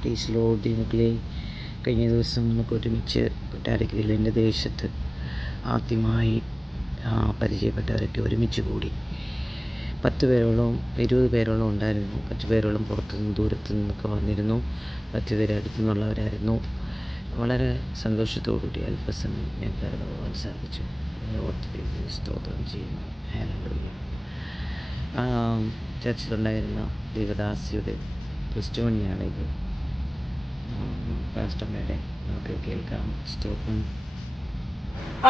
Praise Lord. ദൈവങ്ങളെ, കഴിഞ്ഞ ദിവസം നമുക്ക് ഒരുമിച്ച് കൊട്ടാരക്കരയിൽ എൻ്റെ ദേശത്ത് ആദ്യമായി പരിചയപ്പെട്ടവരൊക്കെ ഒരുമിച്ച് കൂടി. 10 പേരോളം 20 പേരോളം ഉണ്ടായിരുന്നു. 10 പേരോളം പുറത്തുനിന്ന് ദൂരത്തു നിന്നൊക്കെ വന്നിരുന്നു. 10 പേര് അടുത്തു നിന്നുള്ളവരായിരുന്നു. വളരെ സന്തോഷത്തോടുകൂടി അല്പസമയം ഞങ്ങൾക്ക് അവിടെ പോകാൻ സാധിച്ചു. ഓർത്ത് സ്തോത്രം ചെയ്യുന്നു. ഹല്ലേലൂയ. ചർച്ചിലുണ്ടായിരുന്ന ദേവദാസിയുടെ ക്രിസ്ത്യാനിയാണ് ഇത്. പാസ്റ്റർമാരെ നമുക്ക് കേൾക്കാം. സ്തോത്രം.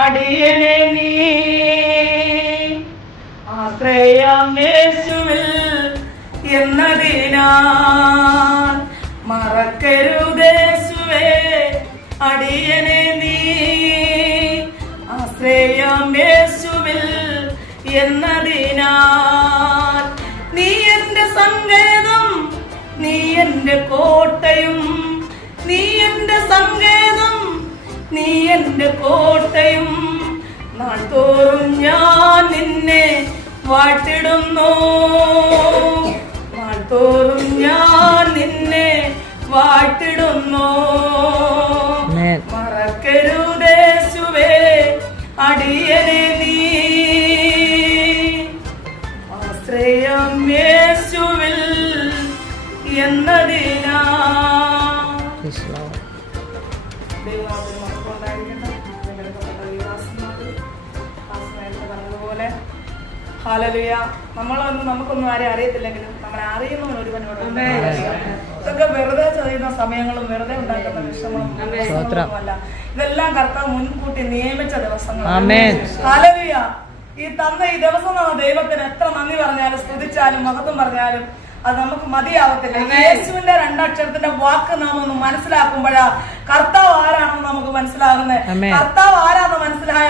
അടിയനെ നീ ആശ്രയം യേശുവിൽ എന്നതിനാൽ മറക്കരുതേശുവേ. അടിയനെ നീ ആശ്രയം യേശുവിൽ എന്നതിനാൽ നീ എന്റെ സങ്കേതം, നീ എന്റെ കോട്ടയും, നീ എന്റെ സങ്കേതം, നീ എന്റെ കോട്ടയും. നാൾതോറും ഞാൻ നിന്നെ വാഴ്ത്തിടുന്നു, നാൾതോറും ഞാൻ നിന്നെ വാഴ്ത്തിടുന്നു. മറക്കരുതേശുവേ അടിയനെ നീ ആശ്രയം യേശുവിൽ എന്നതിനാ. ഹല്ലേലൂയ. നമുക്കൊന്നും ആരെയും അറിയത്തില്ലെങ്കിലും നമ്മളെ അറിയുന്നവൻ ഒരുവനോട്. ഇതൊക്കെ വെറുതെ ചെയ്യുന്ന സമയങ്ങളും വെറുതെ ഉണ്ടാക്കുന്ന വിഷമങ്ങളും അല്ല. ഇതെല്ലാം കർത്താവ് മുൻകൂട്ടി നിയമിച്ച ദിവസങ്ങളാണ്. ഹല്ലേലൂയ. ഈ തന്ന ഈ ദിവസം ദൈവത്തിന് എത്ര നന്ദി പറഞ്ഞാലും സ്തുതിച്ചാലും മഹത്വം പറഞ്ഞാലും അത് നമുക്ക് മതിയാവത്തില്ല. യേശുവിന്റെ 2 അക്ഷരത്തിന്റെ വാക്ക് നാം ഒന്ന് മനസ്സിലാക്കുമ്പോഴാ കർത്താവ് ആരാണെന്ന് നമുക്ക് മനസ്സിലാകുന്നത്. കർത്താവ് ആരാന്ന് മനസ്സിലായ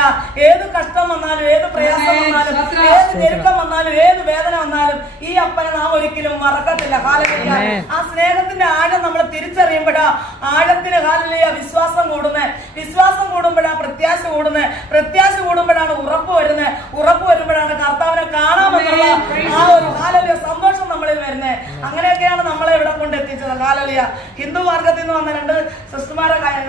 ഏത് കഷ്ടം വന്നാലും, ഏത് പ്രയാസം വന്നാലും, ഏത് ഞെരുക്കം വന്നാലും, ഏത് വേദന വന്നാലും ഈ അപ്പനെ നാം ഒരിക്കലും മറക്കത്തില്ല. ഹല്ലേലൂയ. ആ സ്നേഹത്തിന്റെ ആഴം നമ്മൾ തിരിച്ചറിയുമ്പോഴാ ആഴത്തിന് ഹല്ലേലൂയ വിശ്വാസം കൂടുന്നത്. വിശ്വാസം കൂടുമ്പോഴാ പ്രത്യാശ കൂടുന്നത്. പ്രത്യാശ കൂടുമ്പോഴാണ് ഉറപ്പ് വരുന്നത്. ഉറപ്പ് വരുമ്പോഴാണ് കർത്താവിനെ കാണാമെന്നുള്ള ആ ഒരു ഹല്ലേലൂയ സന്തോഷം നമ്മളിൽ വരുന്നത്. അങ്ങനെയൊക്കെയാണ് നമ്മളെ ഇവിടെ കൊണ്ട് എത്തിച്ചത്. ഹല്ലേലൂയ. ഹിന്ദു മാർഗത്തിൽ നിന്ന് വന്ന 2 സിസ്റ്റർമാരെ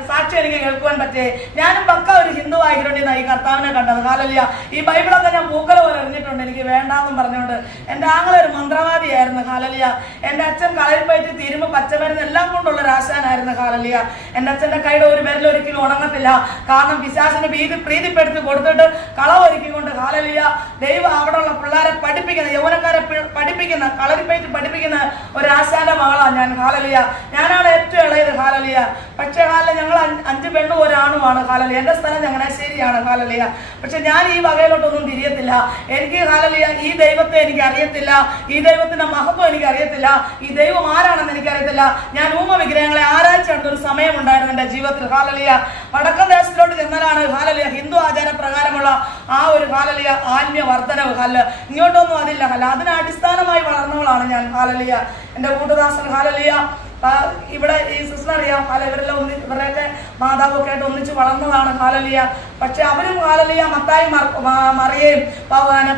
സാക്ഷി എനിക്ക് കേൾക്കുവാൻ പറ്റേ. ഞാനും പക്ക ഒരു ഹിന്ദു ആയിക്കൊണ്ടിരുന്ന ഈ കർത്താവിനെ കണ്ടത്. ഹല്ലേലൂയ. ഈ ബൈബിളൊക്കെ ഞാൻ പൂക്കല പോലെ എറിഞ്ഞിട്ടുണ്ട്, എനിക്ക് വേണ്ടാന്നും പറഞ്ഞുകൊണ്ട്. എന്റെ ആങ്ങളെ ഒരു മന്ത്രവാദിയായിരുന്നു. ഹല്ലേലൂയ. എന്റെ അച്ഛൻ കളയിൽ പോയിട്ട് തിരുമ്പ് പച്ചമരുന്ന് എല്ലാം കൊണ്ടുള്ള രാശാനായിരുന്നു. ഹല്ലേലൂയ. എന്റെ അച്ഛന്റെ കൈയുടെ ഒരു വിരൽ ഒരിക്കലും ഉണങ്ങത്തില്ല. കാരണം പിശാചിനെ പ്രീതിപ്പെടുത്തി കൊടുത്തിട്ട് കളവൊരുക്കിക്കൊണ്ട് ഹല്ലേലൂയ ദൈവം അവിടെയുള്ള പിള്ളേരെ പഠിപ്പിക്കുന്ന, യൗവനക്കാരെ പഠിപ്പിക്കുന്ന, കളരിപ്പയറ്റ് പഠിപ്പിക്കുന്ന ഒരു ആശാന്റെ മകളാണ് ഞാൻ. ഹല്ലേലൂയ. ഞാനാണ് ഏറ്റവും ഇളയത്. ഹല്ലേലൂയ. പക്ഷേ ഞങ്ങൾ 5 പെണ്ണും ഒരാണുമാണ്. ഹല്ലേലൂയ. എന്റെ സ്ഥലം ചങ്ങനാശ്ശേരിയാണ്. ഹല്ലേലൂയ. പക്ഷെ ഞാൻ ഈ വകയിലോട്ടൊന്നും തിരിയത്തില്ല. എനിക്ക് ഹല്ലേലൂയ ഈ ദൈവത്തെ എനിക്ക് അറിയത്തില്ല. ഈ ദൈവത്തിന്റെ മഹത്വം എനിക്ക് അറിയത്തില്ല. ഈ ദൈവം ആരാണെന്ന് എനിക്കറിയത്തില്ല. ഞാൻ വിഗ്രഹങ്ങളെ ആരാഴ്ച ഒരു സമയമുണ്ടായിരുന്നു എന്റെ ജീവിതത്തിൽ. ഹല്ലേലൂയ. വടക്കൻ ദേശത്തിലോട്ട് ചെന്നാലാണ് ഹല്ലേലൂയ ഹിന്ദു ആചാര പ്രകാരമുള്ള ആ ഒരു ഹല്ലേലൂയ ആത്മീയ വർധനവ്. ഇങ്ങോട്ടൊന്നും അതില്ല. അതിന് അടിസ്ഥാനമായി വളർന്നവളാണ് ഞാൻ. ഹല്ലേലൂയ. എന്റെ കൂട്ടുദാസൻ ഹല്ലേലൂയ ഇവിടെ ഈ സിസ്റ്റർ അറിയാം. ഇവരെല്ലാം ഇവരുടെയൊക്കെ മാതാവൊക്കെ ആയിട്ട് ഒന്നിച്ച് വളർന്നതാണ്. ഹല്ലേലൂയ. പക്ഷെ അവരും ഹല്ലേലൂയ മത്തായി മറിയയും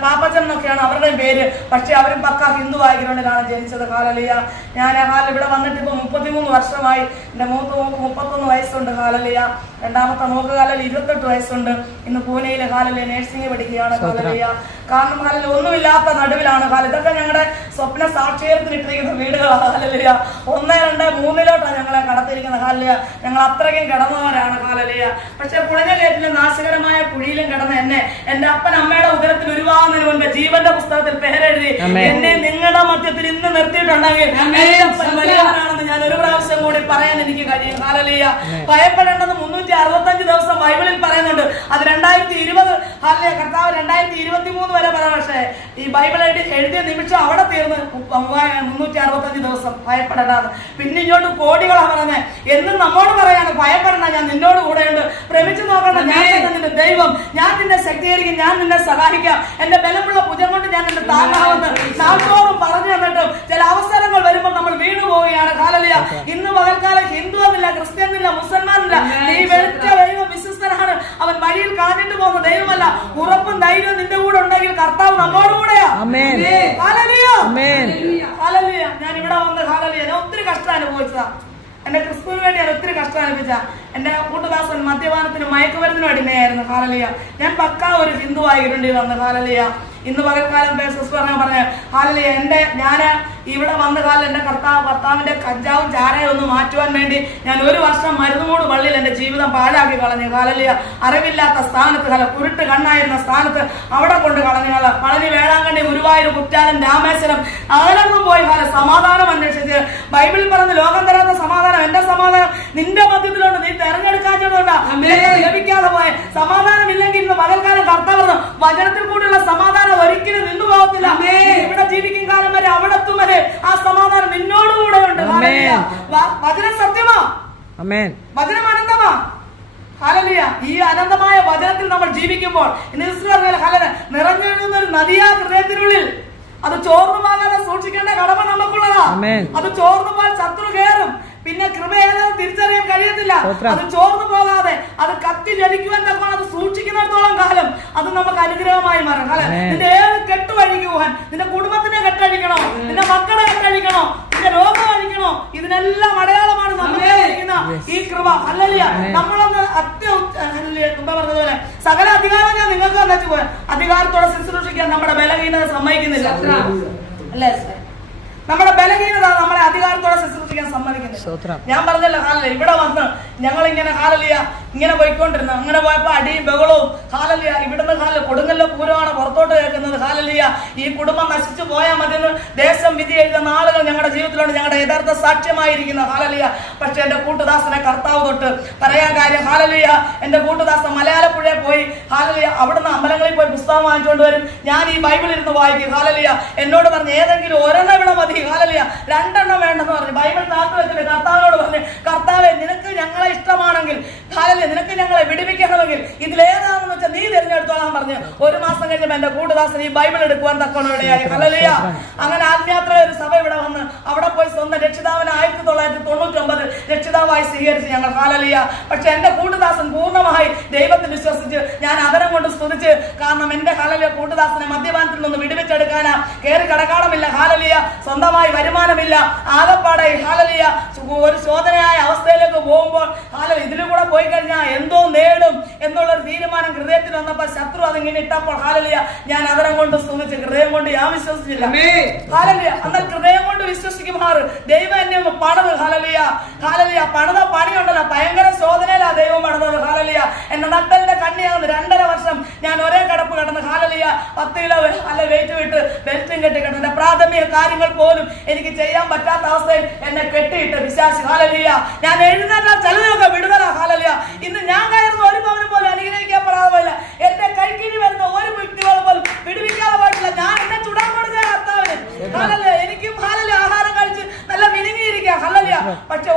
പാപ്പച്ചൻ എന്നൊക്കെയാണ് അവരുടെയും പേര്. പക്ഷെ അവരും പക്ക ഹിന്ദു ആയിക്കൊണ്ടിലാണ് ജനിച്ചത്. ഹല്ലേലൂയ. ഞാൻ ഇവിടെ വന്നിട്ട് ഇപ്പൊ 33 വർഷമായി. എന്റെ മൂത്ത മോക്ക് 31 വയസ്സുണ്ട്. ഹല്ലേലൂയ. രണ്ടാമത്തെ മോക്ക് 28 വയസ്സുണ്ട്. ഇന്ന് പൂനെയിൽ ഹല്ലേലൂയ നഴ്സിംഗ് പഠിക്കുകയാണ്. ഹല്ലേലൂയ. കാരണം ഹല്ലേലൂയ ഒന്നുമില്ലാത്ത നടുവിലാണ്. ഇതൊക്കെ ഞങ്ങളുടെ സ്വപ്ന സാക്ഷീകരണത്തിനിട്ടിരിക്കുന്ന വീടുകളാണ്. ഹല്ലേലൂയ. 1, 2, 3 ഞങ്ങളെ കടത്തിരിക്കുന്ന. ഹല്ലേലൂയ. ഞങ്ങൾ അത്രയ്ക്കും കിടന്നവരാണ്. ഹല്ലേലൂയ. പക്ഷെ പുഴഞ്ഞ കയറ്റിലും നാശകരമായ കുഴിയിലും കിടന്ന എന്നെ എന്റെ അപ്പൻ അമ്മയുടെ ഉദരത്തിൽ ഉരുവാകുന്നതിന് മുൻപ് ജീവന്റെ പുസ്തകത്തിൽ പേരെഴുതി എന്നെ നിങ്ങളുടെ മധ്യത്തിൽ ഇന്ന് നിർത്തിയിട്ടുണ്ടെങ്കിൽ വലിയവനാണെന്ന് ഞാൻ ഒരു പ്രാവശ്യം കൂടി പറയാൻ എനിക്ക് കഴിയും. ഹല്ലേലൂയ. ഭയപ്പെടേണ്ടത് 365 ദിവസം ബൈബിളിൽ പറയുന്നുണ്ട്. അത് 2020 ഹല്ലേലൂയ കർത്താവ് 2023 വരെ പറയാം. പക്ഷേ ഈ ബൈബിൾ എഴുതിയ നിമിഷം അവിടെ തീർന്ന് 365 ദിവസം ഭയപ്പെടേണ്ടത്. പിന്നെ ഇങ്ങോട്ട് കോടികളാണ് പറയുന്നത്. എന്നും നമ്മോട് പറയാണ് ഭയപ്പെടണ്ട, ഞാൻ നിന്നോട് കൂടെയുണ്ട്. ഭ്രമിച്ചു നോക്കണ്ട, ഞാൻ നിന്റെ ദൈവം, ഞാൻ നിന്നെ ശക്തീകരിക്കും, ഞാൻ നിന്നെ സഹായിക്കാം, എന്റെ ബലമുള്ള ഭുജം കൊണ്ട് ഞാൻ നിന്നെ താങ്ങാമെന്ന് നാൾത്തോറും പറഞ്ഞു തന്നിട്ടും ചില അവസരങ്ങൾ വരുമ്പോൾ നമ്മൾ വീണു പോവുകയാണ്. ഹല്ലേലൂയ. ഇന്ന് പകൽക്കാലം ഹിന്ദു എന്നില്ല, ക്രിസ്ത്യൻ എന്നില്ല, മുസൽമാൻ ഇല്ല. നീ വെളുത്ത ദൈവം വിശ്വസ്തനാണ്. അവൻ വഴിയിൽ കാണിട്ട് പോകുന്ന ദൈവമല്ല. ഉറപ്പും ധൈര്യവും നിന്റെ കൂടെ ഉണ്ടെങ്കിൽ കർത്താവ് നമ്മോട് കൂടെയാ. ഹല്ലേലൂയ. ഹല്ലേലൂയ. ഞാൻ ഇവിടെ വന്ന് ഹല്ലേലൂയ ഞാൻ ഒത്തിരി കഷ്ടം അനുഭവിച്ചതാ. എന്റെ ക്രിസ്തുവിന് വേണ്ടി ഞാൻ ഒത്തിരി കഷ്ടം അനുഭവിച്ച എന്റെ കൂട്ടുദാസൻ മദ്യപാനത്തിനും മയക്കുമരുന്നിനും അടിമയായിരുന്നു. ഹാലലിയ. ഞാൻ പക്കാ ഒരു ഹിന്ദു ആയിട്ടുണ്ട് വന്ന്. ഹാലലിയ. ഇന്ന് പകൽക്കാലം പറഞ്ഞ ഹാലലിയ. ഞാൻ ഇവിടെ വന്ന കാലം എന്റെ ഭർത്താവിന്റെ കഞ്ചാവും ചാരയും ഒന്ന് മാറ്റുവാൻ വേണ്ടി ഞാൻ 1 വർഷം മരുന്നുമൂട് പള്ളിയിൽ എന്റെ ജീവിതം പാഴാക്കി കളഞ്ഞു. ഹാലലിയ. അറിവില്ലാത്ത സ്ഥാനത്ത്, കുരുട്ട് കണ്ണായിരുന്ന സ്ഥാനത്ത് അവിടെ കൊണ്ട് കളഞ്ഞു. പളനി, വേളാങ്കണ്ണി, ഗുരുവായൂർ, കുറ്റാലം, രാമേശ്വരം അങ്ങനെയൊന്നും പോയി സമാധാനം അന്വേഷിച്ച് ബൈബിളിൽ പറഞ്ഞ് ലോകം തരാത്ത സമാധാനം, എന്റെ സമാധാനം നിന്റെ മധ്യത്തിലുണ്ട്, നീ തെരഞ്ഞെടുക്കാത്തതുകൊണ്ടാ ലഭിക്കാതെ പോയ. സമാധാനം ഇല്ലെങ്കിൽ ഇന്ന് പകൽക്കാലം കർത്താവ് വചനത്തിൽ കൂടിയുള്ള സമാധാനം ഒരിക്കലും നിന്നു പോകത്തില്ല. ഇവിടെ ജീവിക്കും കാലം വരെ അവിടെത്തും വരെ ആ സമാധാനം നിന്നോടുകൂടെ ഉണ്ട്. വചനം സത്യമാ, വചനം അനന്തമാ. ഹല്ലേലൂയ. ഈ അനന്തമായ വചനത്തിൽ നമ്മൾ ജീവിക്കുമ്പോൾ നിറഞ്ഞൊഴുകുന്ന ഒരു നദിയാ ഹൃദയത്തിനുള്ളിൽ. അത് ചോർന്നു പോകാതെ സൂക്ഷിക്കേണ്ട കടമ നമുക്കുള്ളതാ. അത് ചോർന്നു പോയാൽ ശത്രു കയറും. പിന്നെ കൃപയേതാണെന്ന് തിരിച്ചറിയാൻ കഴിയത്തില്ല. അത് ചോർന്നു പോകാതെ അത് കത്തി ജലിക്കുവാൻ തക്കോണം അത് സൂക്ഷിക്കുന്നിടത്തോളം കാലം അത് നമുക്ക് അനുഗ്രഹമായി മാറും. നിന്റെ ഏത് കെട്ടുവഴിക്കുവാൻ, നിന്റെ കുടുംബത്തിനെ കെട്ടഴിക്കണോ, നിന്റെ മക്കളെ കെട്ടഴിക്കണോ, നിന്റെ രോഗം അഴിക്കണോ, ഇതിനെല്ലാം അടയാളമാണ് നമുക്ക് ഈ കൃപ. ഹല്ലേലൂയ. നമ്മളൊന്ന് പറഞ്ഞതുപോലെ സകല അധികാരം ഞാൻ നിങ്ങൾക്ക് തന്നിട്ട് പോയ അധികാരത്തോടെ ശുശ്രൂഷിക്കാൻ നമ്മുടെ ബലഹീനത സമ്മതിക്കുന്നില്ല. അല്ലേ? നമ്മുടെ ബലഹീനത നമ്മളെ അധികാരത്തോടെ ശുശ്രൂഷിക്കാൻ സമ്മതിക്കുന്നില്ല. ഞാൻ പറഞ്ഞല്ലോ ഹാലലിയ. ഇവിടെ വന്ന് ഞങ്ങൾ ഇങ്ങനെ ഹാലലിയ ഇങ്ങനെ പോയിക്കൊണ്ടിരുന്നു. അങ്ങനെ പോയപ്പോ അടിയും ബഹളവും. ഹാലലിയ. ഇവിടുന്ന് കൊടുങ്ങല്ല പൂരമാണ് പുറത്തോട്ട് കേൾക്കുന്നത്. ഹാലലിയ. ഈ കുടുംബം നശിച്ചു പോയാൽ മതിയെന്ന് ദേശം വിധി എഴുതുന്ന ആളുകൾ ഞങ്ങളുടെ ജീവിതത്തിലുണ്ട്, ഞങ്ങളുടെ യഥാർത്ഥ സാക്ഷ്യമായിരിക്കുന്ന. ഹാലലിയ. പക്ഷെ എന്റെ കൂട്ടുദാസനെ കർത്താവ് തൊട്ട് പറയാൻ കാര്യം, ഹാലലിയ, എന്റെ കൂട്ടുദാസൻ മലയാളപ്പുഴയിൽ പോയി ഹാലലിയ അവിടുന്ന് അമ്പലങ്ങളിൽ പോയി പുസ്തകം വാങ്ങിച്ചുകൊണ്ട് വരും. ഞാൻ ഈ ബൈബിൾ ഇരുന്ന് വായിക്കും. ഹാലലിയ. എന്നോട് പറഞ്ഞ് ഏതെങ്കിലും ഒരെണ്ണം ഇവിടെ മതി. ഹാലലിയ. 2 എണ്ണം വേണ്ടെന്ന് പറഞ്ഞു. ബൈബിൾ താത്തു വെച്ചിട്ട് കർത്താവിനോട് പറഞ്ഞു, കർത്താവെ നിനക്ക് ഞങ്ങളെ ഇഷ്ടമാണെങ്കിൽ, ഹാലലിയ, നിനക്ക് ഞങ്ങളെ വിടുവിക്കണമെങ്കിൽ ഇതിലേതാണെന്ന് വെച്ചാൽ നീ തിരഞ്ഞെടുത്തോളാൻ പറഞ്ഞു. 1 മാസം കഴിഞ്ഞപ്പോൾ എന്റെ കൂട്ടുദാസൻ ഈ ബൈബിൾ എടുക്കുവാൻ തക്കോണം ഇവിടെയായി. ഹാലലിയ. അങ്ങനെ ആത്മയാത്ര ഒരു സഭ ഇവിടെ വന്ന് അവിടെ പോയി സ്വന്തം രക്ഷിതാവിനെ 1999 രക്ഷിതാവായി സ്വീകരിച്ച് ഞങ്ങൾ. ഹാലലിയ. പക്ഷെ എന്റെ കൂട്ടുദാസൻ പൂർണ്ണമായി ദൈവത്തിൽ വിശ്വസിച്ച് ഞാൻ അതരം കൊണ്ട് സ്തുതിച്ച്. കാരണം എന്റെ ഹാലലിയ കൂട്ടുദാസനെ മദ്യപാനത്തിൽ നിന്ന് വിടുവിച്ചെടുക്കാനാ. കയറി കടക്കാടമില്ല. ഹാലലിയ. സ്വന്തമായി വരുമാനമില്ല. ആകപ്പാടെ ഹാലലിയ ഒരു ശോധനയായ അവസ്ഥയിലേക്ക് പോകുമ്പോൾ ഹാലലിയ ഇതിലും കൂടെ പോയി കഴിഞ്ഞാൽ എന്തോ നേടും എന്നുള്ളൊരു തീരുമാനം ഹൃദയത്തിൽ വന്നപ്പോൾ ശത്രു അതിങ്ങനെ ഇട്ടപ്പോൾ ഹാലലിയ ഞാൻ അതരം കൊണ്ട് സ്തുതിച്ച്. ഹൃദയം കൊണ്ട് ഞാൻ വിശ്വസിച്ചില്ല. ഹാലലിയ. എന്നാൽ ഹൃദയം കൊണ്ട് വിശ്വസിക്കുമാറ് ദൈവം എന്നെ ഒന്ന് പണിത്. ഹാലലിയ. ഹാലലിയ. പണിത പണിയുണ്ടല്ലോ, ഭയങ്കര ശോധനയിലാ ദൈവം പണിതത്. ഹാലലിയ. എന്റെ നട്ടലിന്റെ കണ്ണിയാകുന്ന 2.5 വർഷം ഞാൻ ഒരേ കിടപ്പ് കിടന്ന്. ഹാലലിയ. 10 കിലോ വെയിറ്റ് വിട്ട് ബെൽറ്റും കെട്ടി കിടന്നു. എന്റെ പ്രാഥമിക കാര്യങ്ങൾ പോലും എനിക്ക് ചെയ്യാൻ പറ്റാത്ത അവസ്ഥയിൽ എന്നെ കെട്ടിയിട്ട് വിശ്വാസി. ഹാലലിയ. ഞാൻ എഴുന്നേറ്റ ചിലതൊക്കെ വിടുതല. ഹാലലിയ. ഇന്ന് ഞാൻ കയറുന്ന ഒരു ഭവനം പോലും അനുഗ്രഹിക്കപ്പെടാതെ പോയില്ല. എന്റെ കൈക്കിഴി വരുന്ന ഒരു വ്യക്തികളെ പോലും വിടുവിക്കാതെ പോയിട്ടില്ല. ഞാൻ എന്നെ ചുടാൻ കൊടുത്ത കർത്താവിന്. ഹാലലിയ. എനിക്കും ഹാലലിയ ആഹാരം കഴിച്ച് നല്ല മിനുങ്ങിയിരിക്കുക. ഹാലലിയ. പക്ഷെ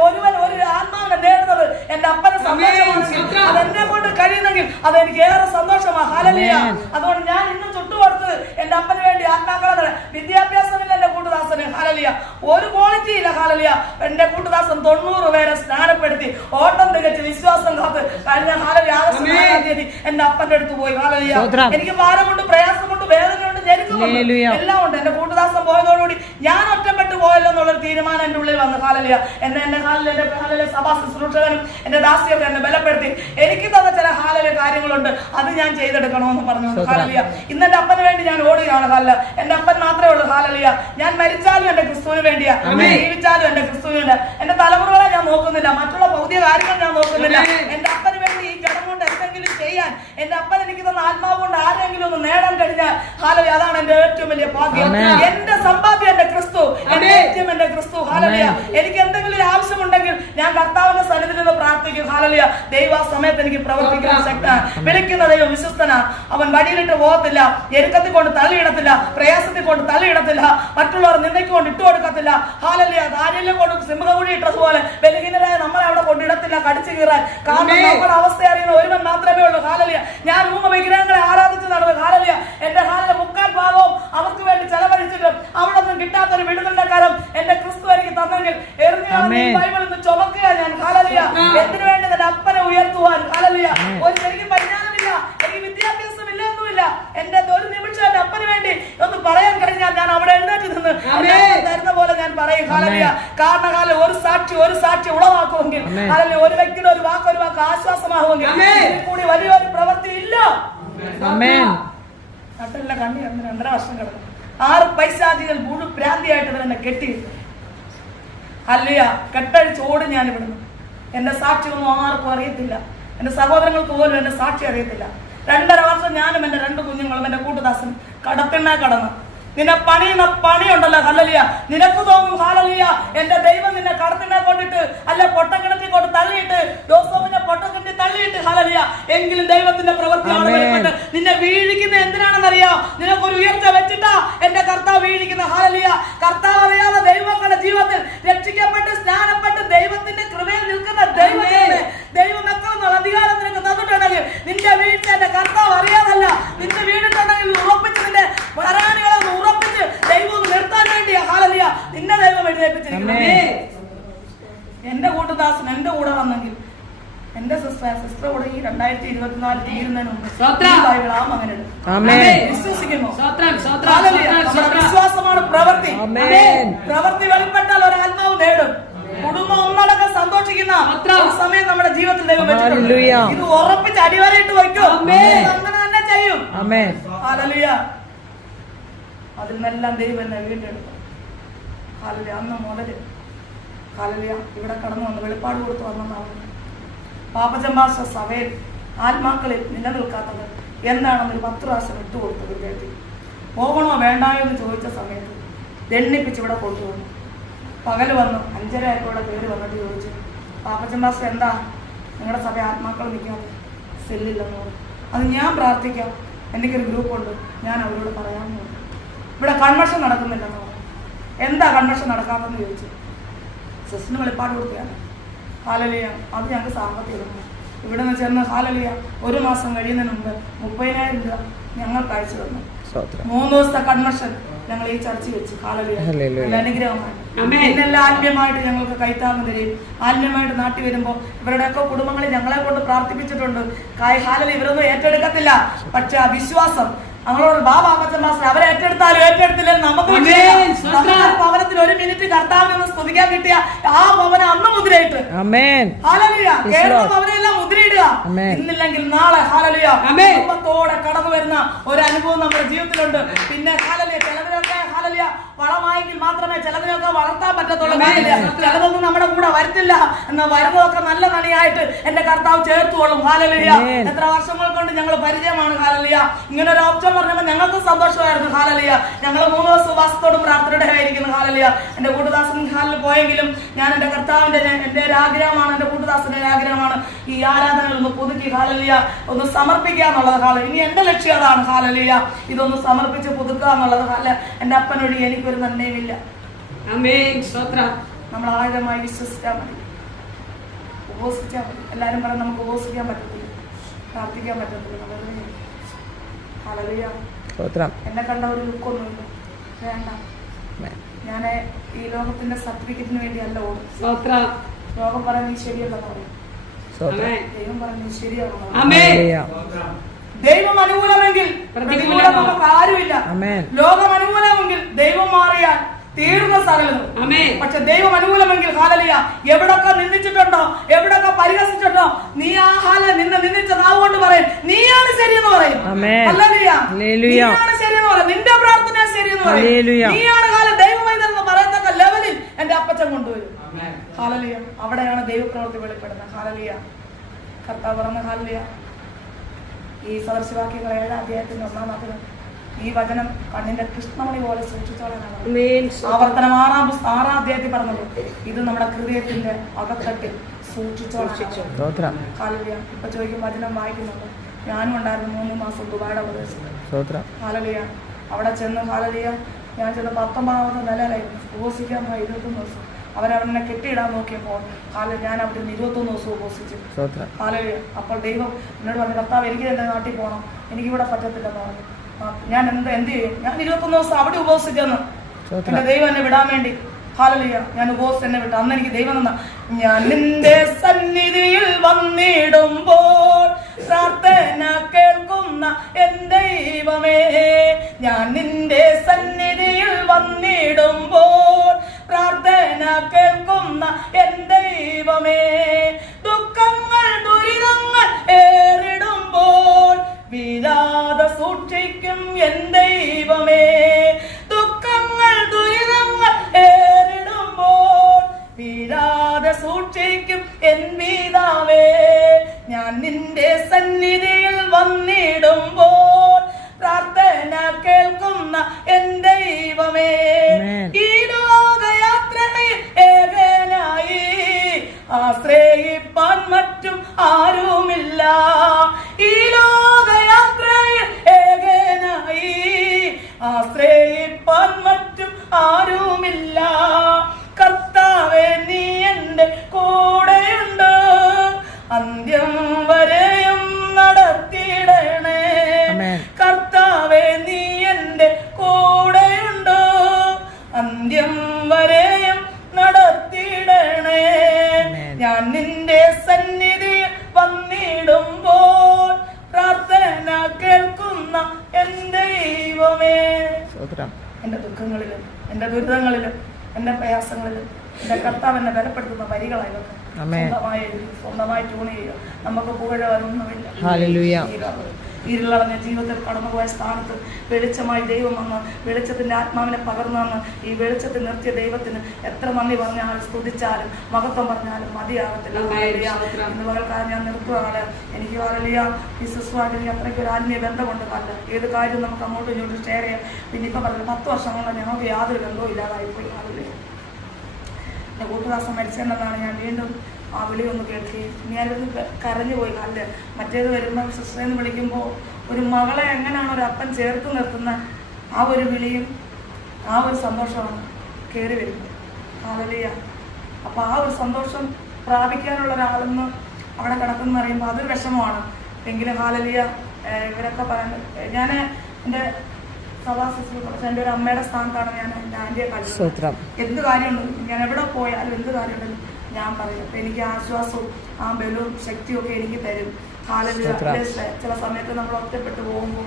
ഒരു ആത്മാവിനെ നേടുന്നത് എന്റെ അപ്പനെ സന്തോഷമാണെങ്കിൽ, അതെന്നെ കൊണ്ട് കഴിയുന്നെങ്കിൽ അതെനിക്ക് ഏറെ സന്തോഷമാണ്. ഹാലലിയ. അതുകൊണ്ട് ഞാൻ ഇന്നും ചുട്ടുകൊടുത്തത് എന്റെ അപ്പന് വേണ്ടി ആത്മാക്കളെ. വിദ്യാഭ്യാസമില്ല എന്റെ കൂട്ടുദാസന്. ഹാലലിയ. ഒരു ക്വാളിറ്റി ഇല്ല. ഹാലലിയ. എന്റെ കൂട്ടുദാസൻ 90 പേരെ സ്നാനപ്പെടുത്തി ഓട്ടം തികച്ച് വിശ്വാസം കാത്ത് കഴിഞ്ഞ ഹാലലിയ ആഗസ്റ്റ് 4-ാം തീയതി എന്റെ അപ്പന്റെ അടുത്ത് പോയി. ഹാലലിയ. എനിക്ക് ഭാരമുണ്ട്, പ്രയാസമുണ്ട്, വേദനയുണ്ട്, ഞെരുക്കമുണ്ട്, എല്ലാം ഉണ്ട്. എന്റെ കൂട്ടുദാസൻ പോയതോടുകൂടി ഞാൻ ഒറ്റപ്പെട്ടു പോയല്ലോ എന്നുള്ളൊരു തീരുമാനം എന്റെ ഉള്ളിൽ വന്നു. ഹാലലിയ. എന്റെ ഹാലലിയ സഭാ ശുശ്രൂഷകനും എന്റെ ദാസിയൊക്കെ എന്നെ ബലപ്പെടുത്തി. എനിക്ക് തന്ന ചില ഹാലലിയ കാര്യങ്ങളുണ്ട്, അത് ഞാൻ ചെയ്തെടുക്കണമെന്ന് പറഞ്ഞു. ഹാലലിയ. ഇന്ന് എന്റെ അപ്പന് വേണ്ടി ഞാൻ ഓടുകയാണ്. ഹാലലിയ. എന്റെ അപ്പൻ മാത്രമേ ഉള്ളൂ. ഹാലലിയ. ഞാൻ മരിച്ചാലും എന്റെ ക്രിസ്തുവിന് വേണ്ടിയാ, ജീവിച്ചാലും എന്റെ ക്രിസ്തുവിന് വേണ്ട. എന്റെ തലമുറകളെ ഞാൻ നോക്കുന്നില്ല, മറ്റുള്ള ഭൗതിക കാര്യങ്ങൾ ഞാൻ നോക്കുന്നില്ല. എന്റെ അപ്പന് വേണ്ടി ഈ ജനം കൊണ്ട് എന്തെങ്കിലും ചെയ്യാൻ, എന്റെ അപ്പൻ എനിക്ക് തന്ന ആത്മാവ് കൊണ്ട് ആരെങ്കിലും ഒന്ന് നേടാൻ കഴിഞ്ഞാൽ ഹാലലിയ അതാണ് എന്റെ ഏറ്റവും വലിയ ഭാഗ്യം. എന്റെ സമ്പാദ്യം എന്റെ ക്രിസ്തു, എന്റെ ഏറ്റവും എന്റെ ക്രിസ്തു. ഹാലലിയ. എനിക്ക് എന്തെങ്കിലും ആവശ്യമുണ്ടെങ്കിൽ ഞാൻ കർത്താവിന്റെ സന്നിധിയിൽ നിന്ന് പ്രാർത്ഥിക്കും. ഹാലലിയ. ദൈവ സമയത്ത് എനിക്ക് പ്രവർത്തിക്കുന്ന ശക്തനാണ്. വിളിക്കുന്ന ദൈവം വിശ്വസ്തനാ. അവൻ വടിയിലിട്ട് പോകത്തില്ല, എരുക്കത്തിൽ കൊണ്ട് തള്ളിയിടത്തില്ല, പ്രയാസത്തിൽ കൊണ്ട് തള്ളിയിടത്തില്ല, മറ്റുള്ളവർ നിന്നയ്ക്ക് കൊണ്ട് ഇട്ടു കൊടുക്കത്തില്ല. ഹാലലിയ. ആരെല്ലാം കൊണ്ട് സിംഹകുഴി ഇട്ടതുപോലെ ബലഹീനരായ നമ്മളെ അവിടെ കൊണ്ടിടത്തില്ല കടിച്ചു കീറാൻ. കാരണം നമ്മുടെ അവസ്ഥ അറിയുന്ന ഒരുവൻ മാത്രമേ ഉള്ളൂ. ഹാലലിയ. ഞാൻ 3 വിഗ്രഹങ്ങളെ ആരാധിച്ച് നടന്നു. ഹാലലിയ. എന്റെ ഹാലലിയ 3/4 ഭാഗവും അവർക്ക് വേണ്ടി ചെലവഴിച്ചിട്ടും അവിടെ ഒന്നും കിട്ടാത്തൊരു വിടുതലിന്റെ കാലം എന്റെ ക്രിസ്തു എനിക്ക് തന്നെങ്കിൽ ബൈബിളിൽ നിന്ന് ചുമക്കുക ഞാൻ. ഹാലലിയ. എന്തിനു വേണ്ടി എന്റെ അപ്പനെ ഉയർത്തുവാൻ. ഹാലലിയ. ഒരു ശരിക്കും പരിജ്ഞാനമില്ല, എനിക്ക് വിദ്യാഭ്യാസം ഇല്ല, ഒന്നുമില്ല. എന്റെ ഒരു നിമിഷം എന്റെ അപ്പന് വേണ്ടി ഒന്ന് പറയാൻ കഴിഞ്ഞാൽ ഞാൻ അവിടെ എഴുന്നേറ്റ് നിന്ന് തരുന്ന പോലെ ഞാൻ പറയും. ഹാലലിയ. കാരണം ഒരു സാക്ഷി ഒരു സാക്ഷി ഉളവാക്കുമെങ്കിൽ, അല്ലെങ്കിൽ ഒരു വ്യക്തിയുടെ ഒരു വാക്ക് ആശ്വാസമാകുമെങ്കിൽ ഇതിൽ കൂടി വലിയൊരു പ്രവൃത്തി ഇല്ല. നട്ടല്ല കണ്ണി 2.5 വർഷം കിടന്നു. 6 പൈശാചികൾ മുഴു ഭ്രാന്തിയായിട്ട് തന്നെ കെട്ടി. അല്ലയ കെട്ടഴിച്ച് ഓടി ഞാൻ ഇവിടുന്ന്. എന്റെ സാക്ഷിയൊന്നും ആർക്കും അറിയത്തില്ല. എന്റെ സഹോദരങ്ങൾക്ക് പോലും എന്റെ സാക്ഷി അറിയത്തില്ല. 2.5 വർഷം ഞാനും എന്റെ 2 കുഞ്ഞുങ്ങളും എന്റെ കൂട്ടുദാസൻ കടത്തിണ്ണ കടന്നു. നിന്നെ പണിയുന്ന പണിയുണ്ടല്ലോ ഹല്ലേലൂയ. നിനക്ക് തോന്നും ഹല്ലേലൂയ എന്റെ ദൈവം നിന്നെ കടത്തിണ്ണ കൊണ്ടിട്ട് അല്ല പൊട്ടക്കിണറ്റി കൊണ്ട് തള്ളിയിട്ട് ജോസഫിനെ പൊട്ടക്കിണറ്റി തള്ളിയിട്ട് ഹല്ലേലൂയ. എങ്കിലും ദൈവത്തിന്റെ പ്രവൃത്തിയാണ് വെളിപ്പെട്ട് നിന്നെ വീഴിക്കുന്ന എന്തിനാണെന്നറിയോ? നിനക്കൊരു ഉയർച്ച വെച്ചിട്ടാ എന്റെ കർത്താവ് വീഴിക്കുന്ന ഹല്ലേലൂയ. കർത്താവ് അറിയാതെ ദൈവങ്ങളുടെ ജീവിതത്തിൽ രക്ഷിക്കപ്പെട്ട് സ്നാനപ്പെട്ട് ദൈവത്തിന്റെ കൃപയിൽ നിൽക്കുന്ന ദൈവമക്കളെന്നുള്ള അധികാരം നിനക്ക് തന്നിട്ടുണ്ടെങ്കിൽ നിന്റെ വീട്ടിൽ എന്റെ കർത്താവ് അറിയാതല്ല. നിന്റെ വീടിട്ടുണ്ടെങ്കിൽ ഉറപ്പിച്ച് നിന്റെ വരാനുകളൊന്ന് ഉറപ്പിച്ച് ദൈവം നിർത്താൻ വേണ്ടിയാ ഹല്ലേലൂയ നിന്നെ ദൈവം എഴുന്നേൽപ്പിച്ചിരിക്കുന്നത്. എന്റെ കൂട്ടുദാസൻ എന്റെ കൂടെ വന്നെങ്കിൽ എന്റെ സിസ്റ്റർ കൂടെ ഈ 2024 തീരുന്നതിന് മുമ്പ് അങ്ങനെ വിശ്വസിക്കുന്നു. വിശ്വാസമാണ് പ്രവൃത്തി. പ്രവൃത്തി വെളിപ്പെട്ടാൽ ഒരു ആത്മാവ് നേടും. കുടുംബം ഒന്നടക്കം സന്തോഷിക്കുന്ന ഒരു സമയം നമ്മുടെ ജീവിതത്തിൽ ദൈവം വെച്ചിട്ടുണ്ട്. ഇത് ഉറപ്പിച്ച് അടിവരയിട്ട് വയ്ക്കും. അങ്ങനെ തന്നെ ചെയ്യും. ഹല്ലേലൂയ. അതിൽ നിന്നെല്ലാം ദൈവം എന്നെ വീണ്ടെടുക്കും. ഹല്ലേലൂയ. അന്ന് മുതൽ ഹല്ലേലൂയ ഇവിടെ കടന്നു വന്ന് വെളിപ്പാട് കൊടുത്ത് വന്നതാണ്. പാപ്പച്ചമ്പാശ സഭയിൽ ആത്മാക്കളിൽ നിലനിൽക്കാത്തത് എന്താണെന്നൊരു 10 പ്രാവശ്യം ഇട്ടുകൊടുത്തത് കേട്ടി. പോകണോ വേണ്ടായോ എന്ന് ചോദിച്ച സമയത്ത് ദണ്ണിപ്പിച്ച് ഇവിടെ കൊണ്ടുവന്നു. പകൽ വന്നു 5:30 ആയപ്പോൾ പേര് വന്നിട്ട് ചോദിച്ചു, പാപ്പച്ചമ്പാശ എന്താ നിങ്ങളുടെ സഭ ആത്മാക്കൾ നിൽക്കുന്നത്? സെല്ലില്ലെന്ന് പറഞ്ഞു. അത് ഞാൻ പ്രാർത്ഥിക്കാം, എനിക്കൊരു ഗ്രൂപ്പുണ്ട്, ഞാൻ അവരോട് പറയാമെന്ന് പറഞ്ഞു. ഇവിടെ കൺവെൻഷൻ നടക്കുന്നില്ലെന്ന് പറഞ്ഞു. എന്താ കൺവെൻഷൻ നടക്കാമെന്ന് ചോദിച്ചു. സിസ്റ്ററിന് വെളിപ്പാട് കൊടുക്കുകയാണ്. ഹല്ലേലൂയ. അത് ഞങ്ങൾക്ക് സാമ്പത്തികം ഇവിടെ നിന്ന് ചെന്ന് ഹല്ലേലൂയ 1 മാസം കഴിയുന്നതിന് മുമ്പ് 30,000 രൂപ ഞങ്ങൾക്ക് അയച്ചു തന്നു. 3 ദിവസത്തെ കൺവെൻഷൻ ഞങ്ങൾ ഈ ചർച്ച വെച്ച് ഹല്ലേലൂയ അനുഗ്രഹമാണ്. പിന്നെല്ലാം ആത്മീയമായിട്ട് ഞങ്ങൾക്ക് കൈത്താങ്ങ് തരും. ആത്മീയമായിട്ട് നാട്ടിൽ വരുമ്പോൾ ഇവരുടെയൊക്കെ കുടുംബങ്ങളിൽ ഞങ്ങളെ കൊണ്ട് പ്രാർത്ഥിപ്പിച്ചിട്ടുണ്ട്. ഹല്ലേലൂയ ഇവരൊന്നും ഏറ്റെടുക്കത്തില്ല. പക്ഷെ ആ വിശ്വാസം ഞങ്ങളോട് ബാബാപ്പച്ചൻ അവരെ ഏറ്റെടുത്താലും ഏറ്റെടുത്തില്ലെങ്കിലും നമുക്ക് ഭവനത്തിൽ 1 മിനിറ്റ് കർത്താവിൽ നിന്ന് സ്തുതിക്കാൻ കിട്ടിയ ആ ഭവനം അന്ന് മുദ്രയിട്ട് ഹല്ലേലൂയ കേരള ഭവനെല്ലാം മുദ്രയിടുക. ഇന്നില്ലെങ്കിൽ നാളെ ഹല്ലേലൂയ കുടുംബത്തോടെ കടന്നു വരുന്ന ഒരു അനുഭവം നമ്മുടെ ജീവിതത്തിലുണ്ട്. പിന്നെ ഹല്ലേലൂയ ചിലതിനൊക്കെ ഹല്ലേലൂയ വളമായെങ്കിൽ മാത്രമേ ചിലതിനൊക്കെ വളർത്താൻ പറ്റത്തുള്ളൂ. ചിലതൊന്നും നമ്മുടെ കൂടെ വരത്തില്ല. എന്നാൽ വരുന്നതൊക്കെ നല്ല നണിയായിട്ട് എന്റെ കർത്താവ് ചേർത്തുകൊള്ളും. ഹല്ലേലൂയ. എത്ര വർഷങ്ങൾ കൊണ്ട് ഞങ്ങൾ പരിചയമാണ്. ഹല്ലേലൂയ. ഇങ്ങനെ ഒരു ഓപ്ഷൻ പറഞ്ഞപ്പോൾ ഞങ്ങൾക്ക് സന്തോഷമായിരുന്നു. ഹല്ലേലൂയ. ഞങ്ങൾ 3 ദിവസം ഉപവാസത്തോടും പ്രാർത്ഥനയുടെ ആയിരിക്കുന്നു. ഹല്ലേലൂയ. എന്റെ കൂട്ടുദാസൻ ഹാലിൽ പോയെങ്കിലും ഞാൻ എന്റെ കർത്താവിന്റെ എന്റെ ഒരു ആഗ്രഹമാണ്, എന്റെ കൂട്ടുദാസന്റെ ഒരു ആഗ്രഹമാണ് ഈ ആരാധന ഒന്ന് പുതുക്കി ഹല്ലേലൂയ ഒന്ന് സമർപ്പിക്കുക എന്നുള്ളത്. ഹല്ലേലൂയ. ഇനി എന്റെ ലക്ഷ്യം അതാണ്. ഹല്ലേലൂയ. ഇതൊന്ന് സമർപ്പിച്ച് പുതുക്കുക എന്നുള്ളത്. എന്റെ അപ്പനൊഴി എനിക്കൊരു നന്മയുമില്ല. നമ്മൾ ആഴമായി വിശ്വസിച്ചാൽ മതി, ഉപവസിച്ചാൽ മതി. എല്ലാരും പറയാം നമുക്ക് ഉപവസിക്കാൻ പറ്റത്തില്ല, പ്രാർത്ഥിക്കാൻ പറ്റത്തില്ല. ഹല്ലേലൂയ. എന്നെ കണ്ട ഒരു ലുക്കൊന്നുമില്ല, വേണ്ട. ഞാൻ ഈ ലോകത്തിന്റെ സർട്ടിഫിക്കറ്റിന് വേണ്ടിയല്ല ഓടും. ലോകം പറഞ്ഞ നീ ശരിയല്ലെന്ന് പറയും, ദൈവം പറഞ്ഞ നീ ശരിയാണെന്ന്. ദൈവം അനുകൂലമെങ്കിൽ പ്രതികൂലം നമുക്ക് ആരുമില്ല. ലോകം അനുകൂലമെങ്കിൽ ദൈവം മാറിയാൽ തീർന്ന സകലതും. പക്ഷെ ദൈവം അനുകൂലമെങ്കിൽ ഹല്ലേലൂയ എവിടൊക്കെ നിന്ദിച്ചിട്ടുണ്ടോ, എവിടൊക്കെ പരിഹസിച്ചിട്ടുണ്ടോ, നീ ആ നിന്നെ നിന്ദിച്ച നാവ് കൊണ്ട് പറയും നീയാണ് ശരിയെന്ന് പറയും. ഹല്ലേലൂയ. നീയാണ് ശരിയെന്ന് പറയും, നിന്റെ പ്രാർത്ഥന ശരിയെന്ന് പറയും. നീയാണ് ദൈവമെന്ന് പറയത്തക്ക ലെവലിൽ എന്റെ അപ്പച്ചൻ കൊണ്ടുവരും. ഹല്ലേലൂയ. അവിടെയാണ് ദൈവപ്രവൃത്തി വെളിപ്പെടുന്നത്. ഹല്ലേലൂയ. കർത്താവ് പറഞ്ഞ ഹല്ലേലൂയ ഈ സദൃശവാക്യങ്ങൾ 7-ാം അധ്യായത്തിന്റെ 1-ാം വാക്യം ഈ വചനം കണ്ണിന്റെ കൃഷ്ണമണി പോലെ സൂക്ഷിച്ചോളാണ്. ആവർത്തനം 6-ാം അധ്യായത്തിൽ പറഞ്ഞത് ഇത് നമ്മുടെ ഹൃദയത്തിന്റെ അകത്തട്ടിൽ സൂക്ഷിച്ചോളാം. ഹല്ലേലൂയ. ഇപ്പൊ ചോദിക്കും വചനം വായിക്കുന്നുണ്ട്. ഞാനും ഉണ്ടായിരുന്നു 3 മാസം ദുബായുടെ പ്രദേശത്ത്. ഹല്ലേലൂയ. അവിടെ ചെന്ന് ഹല്ലേലൂയ ഞാൻ ചെന്ന് 19ാമത്തെ നിലയിലായിരുന്നു. ഉപവസിക്കാൻ 21 ദിവസം. അവരവനെ കെട്ടിയിടാൻ നോക്കിയപ്പോൾ ഞാൻ അവിടെ 21 ദിവസം ഉപവസിച്ചു. ഹല്ലേലൂയ. അപ്പോൾ ദൈവം എന്നോട് പറഞ്ഞു, കർത്താവ് എനിക്ക് എന്റെ നാട്ടിൽ പോകണം, എനിക്കിവിടെ പറ്റത്തില്ലെന്ന് പറഞ്ഞു. ഞാൻ എന്ത് ചെയ്യും? ഞാൻ 21 ദിവസം അവിടെ ഉപവസിച്ചെന്ന് എന്റെ ദൈവം എന്നെ വിടാൻ വേണ്ടി. ഹല്ലേലൂയ. ഞാൻ ഉപവസിച്ച് എന്നെ വിട്ടു. അന്ന് എനിക്ക് ദൈവം തന്ന ഞാൻ നിന്റെ സന്നിധിയിൽ വന്നിടുമ്പോൾ പ്രാർത്ഥന കേൾക്കുന്ന എന്റെ ദൈവമേ, ഞാൻ നിന്റെ സന്നിധിയിൽ വന്നിടുമ്പോൾ പ്രാർത്ഥന കേൾക്കുന്ന എൻ ദൈവമേ. ദുഃഖങ്ങൾ ദുരിതങ്ങൾ ഏറിടുമ്പോൾ വീഴാതെ സൂക്ഷിക്കും എൻ ദൈവമേ. ദുഃഖങ്ങൾ ദുരിതങ്ങൾ ഏറിടുമ്പോൾ വീഴാതെ സൂക്ഷിക്കും എൻ പിതാവേ. ഞാൻ നിന്റെ സന്നിധിയിൽ വന്നിടുമ്പോൾ പ്രാർത്ഥന കേൾക്കുന്ന എൻ ദൈവമേ. ഈ ലോകയാത്രയിൽ ഏകനായി ആശ്രയിപ്പാൻ മറ്റും ആരുമില്ല. ഈ ലോകയാത്രയിൽ ഏകനായി ആശ്രയിപ്പാൻ മറ്റും ആരുമില്ല. കർത്താവേ, നീ എന്റെ കൂടെയുണ്ട്, അന്ത്യം വരെയും നടത്തിയിടണേ. കർത്താവേ, നീ എന്റെ കൂടെയുണ്ട്, അന്ത്യം വരെയും നടത്തിയിടണേ. ഞാൻ നിന്റെ സന്നിധിയിൽ വന്നിടുമ്പോൾ പ്രാർത്ഥന കേൾക്കുന്ന എൻ ദൈവമേ. എന്റെ ദുഃഖങ്ങളിലും എന്റെ ദുരിതങ്ങളിലും എന്റെ പ്രയാസങ്ങളിലും എന്റെ കർത്താവ് എന്നെ ബലപ്പെടുത്തുന്ന വരികളായതൊക്കെ സ്വന്തമായി എഴുതി സ്വന്തമായി ട്യൂൺ ചെയ്യുക. നമുക്ക് പുകഴൊന്നുമില്ല. ഇരുളടഞ്ഞ ജീവിതത്തിൽ കടന്നുപോയ സ്ഥാനത്ത് വെളിച്ചമായി ദൈവം വന്ന് വെളിച്ചത്തിന്റെ ആത്മാവിനെ പകർന്നു വന്ന് ഈ വെളിച്ചത്തിൽ നിർത്തിയ ദൈവത്തിന് എത്ര നന്ദി പറഞ്ഞാലും സ്തുതിച്ചാലും മഹത്വം പറഞ്ഞാലും മതിയാകത്തില്ല. ഇന്ന് പകൽക്കാലം ഞാൻ നിർത്തുകയാണ്. എനിക്ക് വലിയ ഈ സിസ്റ്റുമായിട്ട് എനിക്ക് അത്രയ്ക്ക് ഒരു ആത്മീയ ബന്ധമുണ്ട്. അല്ല, ഏത് കാര്യം നമുക്ക് അങ്ങോട്ടും ഇങ്ങോട്ടും ഷെയർ ചെയ്യാം. പിന്നെ ഇപ്പം പറഞ്ഞു 10 വർഷം കൊണ്ട് ഞങ്ങൾക്ക് യാതൊരു ബന്ധവും ഇല്ലാതായിപ്പോയി. അതില്ലേ എൻ്റെ കൂട്ടുദാസം മരിച്ചെന്നതാണ് ഞാൻ വീണ്ടും ആ വിളി ഒന്ന് കേൾക്കുകയും ഞാനൊന്ന് കരഞ്ഞു പോയി. അല്ല, മറ്റേത് വരുമ്പോൾ സിസ്റ്ററെന്ന് വിളിക്കുമ്പോൾ ഒരു മകളെ എങ്ങനെയാണ് ഒരു അപ്പൻ ചേർത്ത് നിർത്തുന്ന ആ ഒരു വിളിയും ആ ഒരു സന്തോഷമാണ് കയറി വരുന്നത്. ഹല്ലേലൂയ. അപ്പോൾ ആ ഒരു സന്തോഷം പ്രാപിക്കാനുള്ള ഒരാളെന്ന് അവിടെ കിടക്കുന്ന പറയുമ്പോൾ അതൊരു വിഷമമാണ്. എങ്കിലും ഹല്ലേലൂയ. ഇവരൊക്കെ പറയുന്നത് ഞാൻ എൻ്റെ സഭാ സിസ്റ്റർ കുറച്ച് എൻ്റെ ഒരു അമ്മയുടെ സ്ഥാനത്താണ് ഞാൻ എൻ്റെ ആൻറ്റിയെ കളിച്ചത്. എന്ത് കാര്യമുണ്ട് ഞാൻ എവിടെ പോയാലും എന്ത് കാര്യമുണ്ടെങ്കിലും ഞാൻ പറയും. അപ്പം എനിക്ക് ആശ്വാസവും ആ ബലവും ശക്തിയും ഒക്കെ എനിക്ക് തരും. ഹല്ലേലൂയ. ചില സമയത്ത് നമ്മൾ ഒറ്റപ്പെട്ടു പോകുമ്പോൾ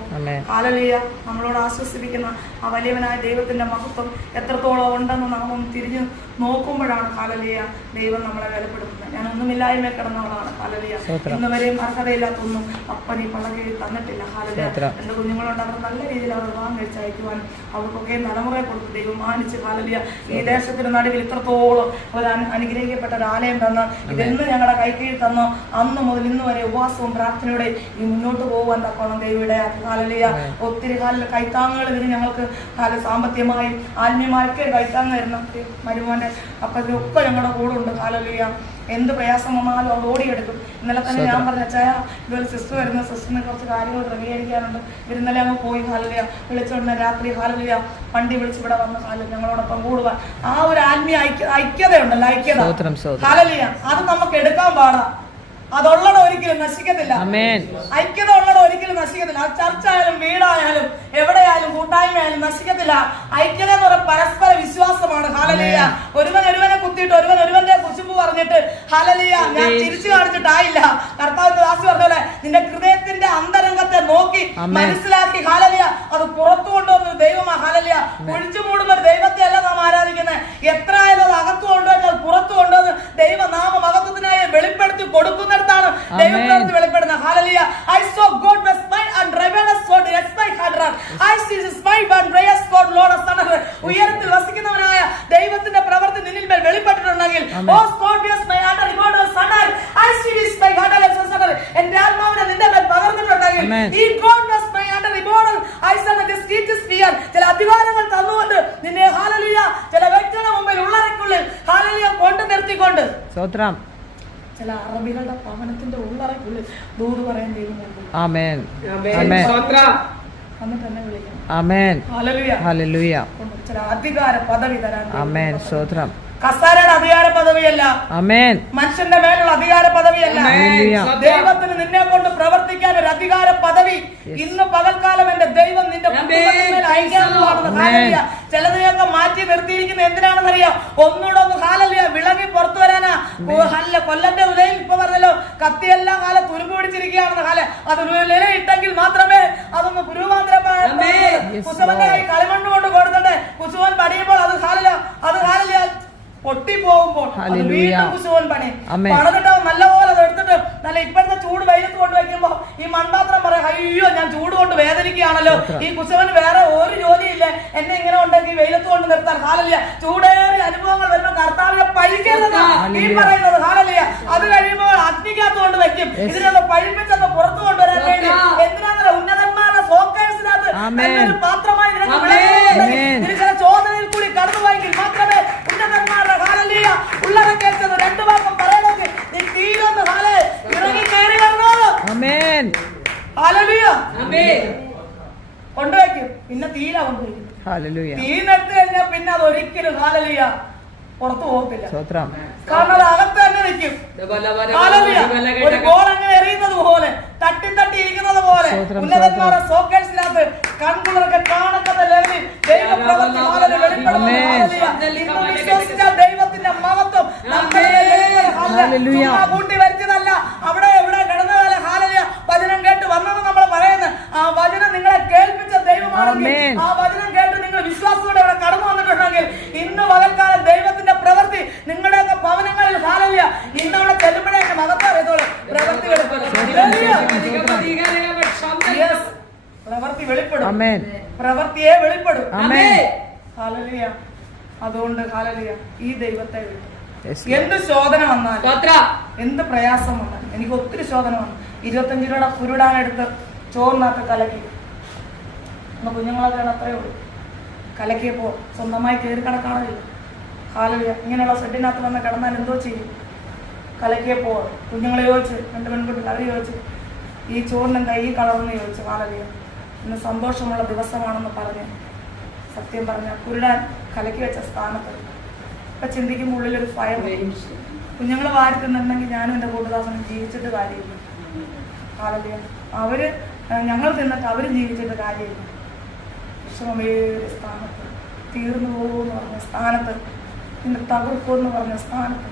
ഹല്ലേലൂയ നമ്മളോട് ആശ്വസിപ്പിക്കുന്ന ആ വലിയവനായ ദൈവത്തിന്റെ മഹത്വം എത്രത്തോളം ഉണ്ടെന്ന് നാം ഒന്ന് തിരിഞ്ഞു നോക്കുമ്പോഴാണ് ഹല്ലേലൂയ ദൈവം നമ്മളെ വിലപ്പെടുത്തുന്നത്. ഞാൻ ഒന്നുമില്ലായ്മ കിടന്നവളാണ്. ഹല്ലേലൂയ. ഇന്ന് വരെയും അർഹതയില്ലാത്തൊന്നും അപ്പൻ ഈ പള്ളകയിൽ തന്നിട്ടില്ല. ഹല്ലേലൂയ. എൻ്റെ കുഞ്ഞുങ്ങളുണ്ട്, അവർ നല്ല രീതിയിൽ അവർ വിവാഹം കഴിച്ചയക്കുവാനും അവർക്കൊക്കെ തലമുറയെ കൊടുത്ത് ദൈവം മാനിച്ച് ഹല്ലേലൂയ ഈ ദേശത്തിന്റെ നടുവിൽ ഇത്രത്തോളം അവർ അനുഗ്രഹിക്കപ്പെട്ട ഒരു ആലയം തന്ന് ഇതെന്ന് ഞങ്ങളുടെ കൈക്കീഴിൽ തന്നോ അന്ന് മുതൽ ഇന്ന് വരെ ഉപവാസവും പ്രാർത്ഥനയോടെ ഈ മുന്നോട്ട് പോകുവാൻ തക്കോണം ദൈവയുടെ ഹല്ലേലൂയ ഒത്തിരി കൈത്താങ്ങുകൾ ഇതിന് ഞങ്ങൾക്ക് സാമ്പത്തികമായും ആത്മീയമായൊക്കെ കൈത്താങ്ങ് തരുന്ന മരുമോനെ അപ്പത്തിനൊക്കെ ഞങ്ങളുടെ കൂടെ ഉണ്ട്. ഹല്ലേലൂയ. എന്ത് പ്രയാസം വന്നാലും അവർ ഓടിയെടുക്കും. ഇന്നലെ തന്നെ ഞാൻ പറഞ്ഞ ചായ ഇതുപോലെ സിസ്റ്റർ വരുന്ന സിസ്റ്ററിനെ കുറച്ച് കാര്യങ്ങൾ ക്രമീകരിക്കാനുണ്ട്. ഇന്നലെ അങ്ങ് പോയി ഹല്ലേലൂയ വിളിച്ചോണ്ട് രാത്രി ഹല്ലേലൂയ വണ്ടി വിളിച്ച് ഇവിടെ വന്ന് ഞങ്ങളോടൊപ്പം കൂടുക. ആ ഒരു ആത്മീയ ഐക്യതയുണ്ടല്ലോ, ഐക്യത ഹല്ലേലൂയ, അത് നമുക്ക് എടുക്കാൻ പാടാ. അതുള്ളടം ഒരിക്കലും നശിക്കത്തില്ല. ഐക്യത ഉള്ളടം ഒരിക്കലും നശിക്കത്തില്ല. അത് ചർച്ചായാലും വീടായാലും എവിടെയായാലും കൂട്ടായ്മയായാലും നശിക്കത്തില്ല. ഐക്യത എന്ന് പറയുന്നത് പരസ്പര വിശ്വാസമാണ്. ഹല്ലേലൂയ. ഒരുവൻ ഒരുവനെ കുത്തിയിട്ട് ഒരുവൻ ഒരുവന്റെ കുശുമ്പ് പറഞ്ഞിട്ട് ഹല്ലേലൂയ ഞാൻ ചിരിച്ചു കാണിച്ചിട്ടായില്ല. കർത്താവിന്റെ ദാസി പറഞ്ഞ നിന്റെ ഹൃദയത്തിന്റെ അന്തരംഗത്തെ നോക്കി മനസ്സിലാക്കി ഹല്ലേലൂയ അത് പുറത്തു കൊണ്ടുവന്ന ദൈവമാ. ഹല്ലേലൂയ. ഒഴിച്ചു മൂടുന്ന ഒരു ദൈവത്തെ അല്ല നാം ആരാധിക്കുന്നത്. എത്ര ആയാലും അത് അകത്തു കൊണ്ടുവന്ന് അത് പുറത്തു കൊണ്ടുവന്ന് ദൈവനാമ മഹത്വത്തിനായി വെളിപ്പെടുത്തി കൊടുക്കുന്ന ദൈവത്തെ വെളിപ്പെടുന്ന hallelujah. I saw God was smile and revealed God in my heart. I see his smile and praise God Lord of Son. ഉയരത്തിൽ വസിക്കുന്നവനായ ദൈവത്തിന്റെ പ്രവൃത്തി നിന്നിൽ മേൽ വെളിപ്പെട്ടിട്ടുണ്ടെങ്കിൽ oh God was my heart and God was Son. I see his my heart and Son. എന്റെ ആത്മാവിനെ നിന്റെ മേൽ പകർന്നിട്ടുണ്ടെങ്കിൽ ഈ God was my heart and God I saw this teaches fear. ചില അധികാരങ്ങൾ തന്നുകൊണ്ട് നിന്നെ ഹല്ലേലൂയ ചില വ്യക്തികളുടെ മുമ്പിൽ ഉള്ളറയ്ക്കുള്ളിൽ ഹല്ലേലൂയ കൊണ്ട് നിർത്തിക്കൊണ്ട് സ്തോത്രം ചില അറബികളുടെ ഭവനത്തിന്റെ ഉള്ളറയ്ക്കുള്ളിൽ ദൂത് പറയാൻ ദൈവമുണ്ട്. ആമേൻ. ആമേൻ. എന്നിട്ട് എന്നെ വിളിക്കണം. ആമേൻ. ഹല്ലേലൂയ. ഹല്ലേലൂയ. ചില അധികാര പദവി തരാൻ. ആമേൻ. സ്തോത്രം. കസാരയുടെ അധികാര പദവിയല്ല. ആമേൻ. മനുഷ്യന്റെ മേലുള്ള അധികാര പദവിയല്ല. ദൈവത്തിന് നിന്നെ കൊണ്ട് പ്രവർത്തിക്കാൻ ഒരു അധികാര പദവി ഇന്ന് പകൽക്കാലം എന്റെ ദൈവം നിന്റെ കുടുംബത്തിൽ അയക്കാമെന്ന്. ചിലതിനെയൊക്കെ മാറ്റി നിർത്തിയിരിക്കുന്ന എന്തിനാണെന്നറിയാം? ഒന്നുകൂടെ ഒന്ന് ഹല്ലേലൂയ വിളകി പുറത്തു വരാനാ. കൊല്ലന്റെ ഉലയിൽ ഇപ്പൊ പറഞ്ഞല്ലോ കത്തിയെല്ലാം കാലം തുരുമ്പ് പിടിച്ചിരിക്കുകയാണെന്ന് കാലം അത് ഉല ഇട്ടെങ്കിൽ മാത്രമേ അതൊന്ന് കുരുമാന്ത്രമായ കുസുവന്റെ കൈ കളിമണ്ണ് കൊണ്ട് കൊടുക്കട്ടെ. കുസുവൻ പടിയുമ്പോൾ അത് ഹല്ലേലൂയ പൊട്ടിപ്പോകുമ്പോൾ വീണ്ടും കുശവൻ പണി പണിതിട്ട് നല്ലപോലെ എടുത്തിട്ട് നല്ല ഇപ്പോഴത്തെ ചൂട് വെയിലത്ത് കൊണ്ട് വെക്കുമ്പോ ഈ മൺപാത്രം പറയാം, അയ്യോ ഞാൻ ചൂട് കൊണ്ട് വേദനിക്കുകയാണല്ലോ, ഈ കുശവന് വേറെ ഒരു ജോലിയില്ല, എന്നെ ഇങ്ങനെ ഉണ്ടെങ്കിൽ വെയിലത്ത് കൊണ്ട് നിർത്താൻ. ഹാലലിയ. ചൂടേറിയ അനുഭവങ്ങൾ വരുമ്പോൾ കർത്താവിനെ പഴിക്കരുതെന്നാ ഈ പറയുന്നത്. ഹാലലിയ. അത് കഴിയുമ്പോൾ അഗ്നിക്കകത്ത് കൊണ്ട് വെക്കും. ഇതിനൊന്ന് പഴിപ്പിച്ചൊന്ന് പുറത്തു കൊണ്ടുവരാൻ വേണ്ടി. എന്തിനാണെന്നല്ല, ഉന്നതന്മാരുടെ സോക്കേഴ്സിനകത്ത് ഒരു പാത്രമായി നിനക്ക് ചോദനയിൽ കൂടി കടന്നു പോയെങ്കിൽ മാത്രമേ ഉന്നതന്മാരുടെ ഹാലലിയ ഉള്ളടക്കേണ്ടത് രണ്ടു ഭാഗം പറയണമെങ്കിൽ നീ തീരൊന്ന് ഹാലേ ഇറങ്ങി കയറി വരണോ. ഹാലലിയ. കൊണ്ടുവയ്ക്കും. പിന്നെ തീര കൊണ്ടുവയ്ക്കും. തീനെടുത്ത് കഴിഞ്ഞാൽ പിന്നെ അത് ഒരിക്കലും ഹാലലിയ പുറത്തു പോകത്തില്ല. കാരണം അത് അകത്ത് തന്നെ നിൽക്കും. ഒരു ബോൾ അങ്ങനെ എറിയുന്നത് പോലെ തട്ടി തട്ടി ഇരിക്കുന്നത് പോലെ ഉന്നതന്മാരുടെ സോക്കേഴ്സിനകത്ത് കൺകുളൊക്കെ കാണുന്ന ലെവലിൽ ദൈവപ്രവൃത്തി വിശ്വസിച്ചാൽ ദൈവത്തിന്റെ മഹത്വം കൂട്ടി വരുത്തിയതല്ല. അവിടെ എവിടെ കിടന്ന പോലെ ഹാലലിയ വചനം കേട്ട് വന്നെന്ന് നമ്മൾ പറയുന്നത്. ആ വചനം നിങ്ങളെ കേൾപ്പിച്ച ദൈവമാണെങ്കിൽ, ആ വചനം കേട്ട് നിങ്ങൾ വിശ്വാസത്തോടെ ഇവിടെ കടന്നു വന്നിട്ടുണ്ടെങ്കിൽ ഇന്ന് പകൽക്കാലം ദൈവത്തിന്റെ പ്രവൃത്തി നിങ്ങളുടെയൊക്കെ ഭവനങ്ങളിൽ ഹാലലിയ ഇന്ന് അവിടെ ചെല്ലുമ്പോഴേക്ക് മകത്ത് അറിയത്തോളൂ പ്രവൃത്തി വെളിപ്പെടും. പ്രവൃത്തിയെ വെളിപ്പെടും. ഹാലലിയ. അതുകൊണ്ട് ഹാലലിയ ഈ ദൈവത്തെ വിട്ടു. എന്ത് ശോധന വന്നാലും എന്ത് പ്രയാസം വന്നാലും, എനിക്ക് ഒത്തിരി ശോധന വന്നു. 25 രൂപയുടെ കുരുടാനെടുത്ത് ചോറിനകത്ത് കലക്കി. കുഞ്ഞുങ്ങളൊക്കെ അത്രയേ ഉള്ളൂ. കലക്കിയപ്പോ സ്വന്തമായി കയറി കിടക്കാണില്ല. ഹാലലിയ. ഇങ്ങനെയുള്ള ഷെഡിനകത്ത് വന്ന് കിടന്നാൽ എന്തോ ചെയ്യും? കലക്കിയപ്പോ കുഞ്ഞുങ്ങളെ ചോദിച്ച്, 2 പെൺകുട്ടികൾ അവർ ചോദിച്ച് ഈ ചോറിനെന്താ ഈ കളറെന്ന് ചോദിച്ചു. ഹാലലിയ. ഇന്ന് സന്തോഷമുള്ള ദിവസമാണെന്ന് പറഞ്ഞ് സത്യം പറഞ്ഞ കുരുടാൻ കലക്കി വെച്ച സ്ഥാനത്ത് ഇപ്പൊ ചിന്തിക്കുമ്പോൾ ഉള്ളിലൊരു ഭയം. കുഞ്ഞുങ്ങൾ വാരി തിന്നിട്ടുണ്ടെങ്കിൽ ഞാനും എൻ്റെ കൂട്ടുദാസനും ജീവിച്ചിട്ട് കാര്യമില്ല. ഹാലലിയ. അവര് ഞങ്ങൾ തിന്നിട്ട് അവരും ജീവിച്ചിട്ട് കാര്യമില്ല. വിഷമമേറിയ സ്ഥാനത്ത്, തീർന്നു പോകുമെന്ന് പറഞ്ഞ സ്ഥാനത്ത്, നിന്റെ തകർക്കുമെന്ന് പറഞ്ഞ സ്ഥാനത്ത്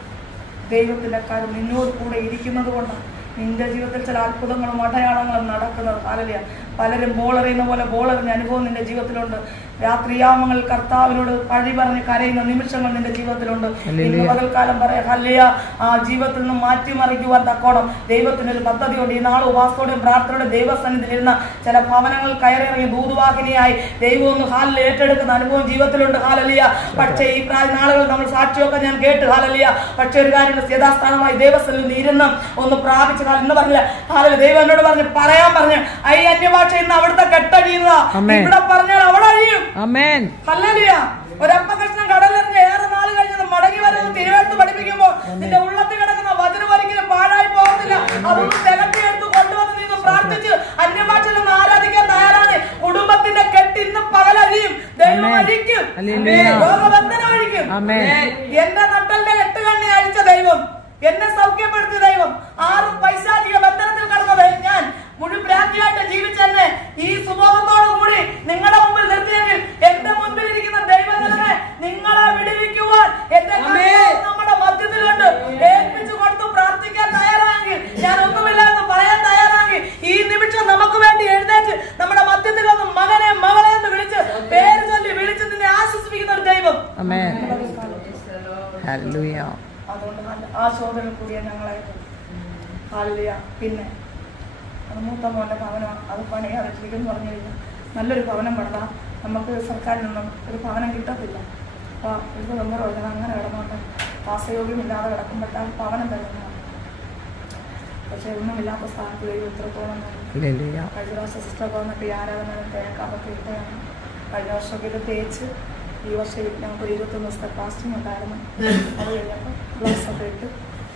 ദൈവത്തിന്റെ കാര്യം നിന്നോട് കൂടെ ഇരിക്കുന്നത് കൊണ്ടാണ് നിന്റെ ജീവിതത്തിൽ ചില അത്ഭുതങ്ങളും അടയാളങ്ങളും നടക്കുന്നത്. ഹാലലിയ. പലരും ബോളെറിയുന്ന പോലെ ബോളെറിഞ്ഞ അനുഭവം നിന്റെ ജീവിതത്തിലുണ്ട്. രാത്രിയാമങ്ങൾ കർത്താവിനോട് പഴി പറഞ്ഞ് കരയുന്ന നിമിഷങ്ങൾ നിന്റെ ജീവിതത്തിലുണ്ട്. ഇന്ന് പകൽക്കാലം പറയാം ഹല്ലേലൂയ. ആ ജീവിതത്തിൽ നിന്ന് മാറ്റിമറിക്കുവാൻ തക്കോണം ദൈവത്തിനൊരു പദ്ധതിയുണ്ട്. ഈ നാൾ ഉപവാസത്തോടെയും പ്രാർത്ഥനയോടെ ദൈവസന്നിധിയിലിരുന്ന ചില ഭവനങ്ങൾ കയറിയിറങ്ങി ദൂതുവാഹിനിയായി ദൈവം ഒന്ന് ഹാലിൽ ഏറ്റെടുക്കുന്ന അനുഭവം ജീവിതത്തിലുണ്ട്. ഹാലലിയ. പക്ഷേ ഈ നാളുകൾ നമ്മൾ സാക്ഷിയൊക്കെ ഞാൻ കേട്ട് ഹാലലിയ. പക്ഷെ ഒരു കാര്യം യഥാസ്ഥാനമായി ദൈവസന്നിധിയിൽ ഇരുന്ന് ഒന്ന് പ്രാപിച്ച കാലം ഇന്ന് പറഞ്ഞില്ല. ഹാലലിയ. ദൈവം എന്നോട് പറഞ്ഞ് പറയാൻ പറഞ്ഞ് ഈ അന്യഭാഷ ഇന്ന് അവിടുത്തെ കെട്ടഴിയുന്നതാ. ഇവിടെ പറഞ്ഞാൽ അവിടെ അഴിയും. ഹല്ലേലൂയ. ഒരപ്പകഷ്ണം കടലെറിഞ്ഞ് ഏറെ നാൾ കഴിഞ്ഞത് മടങ്ങി വരുന്നത് തിരുവെടുത്ത് പഠിപ്പിക്കുമ്പോൾ നിന്റെ ഉള്ളത്തിൽ കിടക്കുന്ന വചനം ഒരിക്കലും പാഴായി പോകുന്നില്ല. അതൊന്ന് തിരട്ടിയെടുത്ത് കൊണ്ടുവന്ന് നീ പ്രാർത്ഥിച്ച് അന്യഭാഷയിലൊന്ന് ആരാധിക്കാൻ തയ്യാറാണ്. കുടുംബത്തിന്റെ കെട്ട് ഇന്ന് പകലഴിയും. ദൈവം അഴിക്കും. രോഗബന്ധനം അഴിക്കും. എന്റെ നട്ടലിന്റെ കെട്ടുകണ്ണി അഴിച്ച ദൈവം, എന്നെ സൗഖ്യപ്പെടുത്തിയ ദൈവം, 6 പൈശാചിക ബന്ധനത്തിൽ കടന്നത് ഞാൻ മുഴുപ്രാന്തിയായിട്ട് ജീവിച്ചെന്നെ ഈ സുബോധത്തോടു കൂടി നിങ്ങളുടെ മുമ്പിൽ നിർത്തിയെങ്കിൽ എന്റെ മുൻപിൽ ഇരിക്കുന്ന ദൈവജനനെ നിങ്ങളെ വിടുവിക്കുവാൻ എന്റെ നമ്മുടെ മധ്യത്തിലുണ്ട്. ഏൽപ്പിച്ചു കൊടുത്ത് പ്രാർത്ഥിക്കാൻ തയ്യാറാണെങ്കിൽ, ഞാൻ ഒന്നുമില്ല എന്ന് പറയാൻ തയ്യാറാണെങ്കിൽ ഈ നിമിഷം നമുക്ക് വേണ്ടി എഴുന്നേറ്റ് നമ്മുടെ മധ്യത്തിൽ വന്ന് മകനെ മകളെ എന്ന് വിളിച്ച് പേര് ചൊല്ലി വിളിച്ച് നിന്നെ ആശ്വസിപ്പിക്കുന്ന ഒരു ദൈവം. അതുകൊണ്ട് ആ ശോധന കൂടിയ ഞങ്ങളെ ഹാലലിയ. പിന്നെ അത് മൂത്ത മോൻ്റെ ഭവനമാണ്. അത് പണിയാതെന്ന് പറഞ്ഞു കഴിഞ്ഞാൽ നല്ലൊരു ഭവനം പണിതാൽ നമുക്ക് സർക്കാരിൽ നിന്നും ഒരു ഭവനം കിട്ടത്തില്ല. അപ്പോൾ ഇത് നമ്പർ കൊടുക്കണം. അങ്ങനെ കിടന്നുകൊണ്ട് വാസയോഗ്യമില്ലാതെ കിടക്കുമ്പോഴാൽ ഭവനം തരുന്നതാണ്. പക്ഷെ ഒന്നുമില്ലാത്ത സ്ഥാനത്ത് ദൈവം ഇത്രത്തോളം കഴിഞ്ഞ പ്രാവശ്യം സിസ്റ്റർ വന്നിട്ട് ഈ ആരാധന തേക്കാതൊക്കെ ഇട്ടതാണ്. കഴിഞ്ഞ വർഷമൊക്കെ ഇത് തേച്ച് ഈ വർഷം ഞങ്ങൾക്ക് 21 ദിവസത്തെ ഫാസ്റ്റിംഗ് ഉണ്ടായിരുന്നു. അത് കഴിഞ്ഞപ്പോൾ ഗ്ലൗസൊക്കെ ഇട്ട്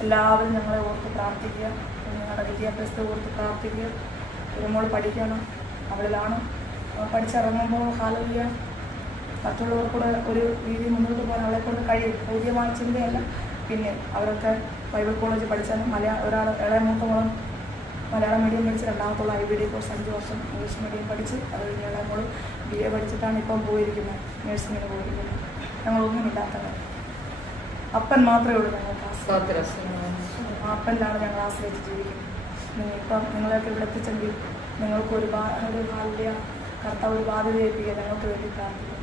എല്ലാവരും ഞങ്ങളെ ഓർത്ത് പ്രാർത്ഥിക്കുക. ഞങ്ങളുടെ വിദ്യാഭ്യാസത്തെ ഓർത്ത് പ്രാർത്ഥിക്കുക. ഒരു മോൾ പഠിക്കണം, അവളിലാണ് പഠിച്ചിറങ്ങുമ്പോൾ ഹാലലിയ മറ്റുള്ളവർക്കൂടെ ഒരു രീതി മുന്നോട്ട് പോകാൻ അവളെ കൊണ്ട് കഴിയും. പൂജ്യമായ ചിന്തയല്ല. പിന്നെ അവരൊക്കെ ബൈബിൾ കോളേജിൽ പഠിച്ചാലും ഒരാൾ ഇളയ മൂത്ത മോളും മലയാളം മീഡിയം പഠിച്ച്, രണ്ടാമത്തുള്ള IBD കോഴ്സ് 5 വർഷം ഇംഗ്ലീഷ് മീഡിയം പഠിച്ച്, അത് കഴിഞ്ഞ് ഇളയ മോൾ BA പഠിച്ചിട്ടാണ് ഇപ്പം പോയിരിക്കുന്നത്, നേഴ്സിങ്ങിന് പോയിരിക്കുന്നത്. ഞങ്ങളൊന്നുമില്ലാത്തവർ, അപ്പൻ മാത്രമേ ഉള്ളൂ ഞങ്ങൾക്ക് അപ്പനിലാണ് ഞങ്ങൾ ആശ്രയിച്ച് ജീവിക്കുന്നത്. ഇപ്പം നിങ്ങളെയൊക്കെ ഇവിടെ എത്തിച്ചെങ്കിൽ നിങ്ങൾക്ക് ഒരു ബാല്യ കർത്താവ് ഒരു ബാധ്യത ഏൽപ്പിക്കുക. ഞങ്ങൾക്ക് വേണ്ടി പ്രാർത്ഥിക്കും.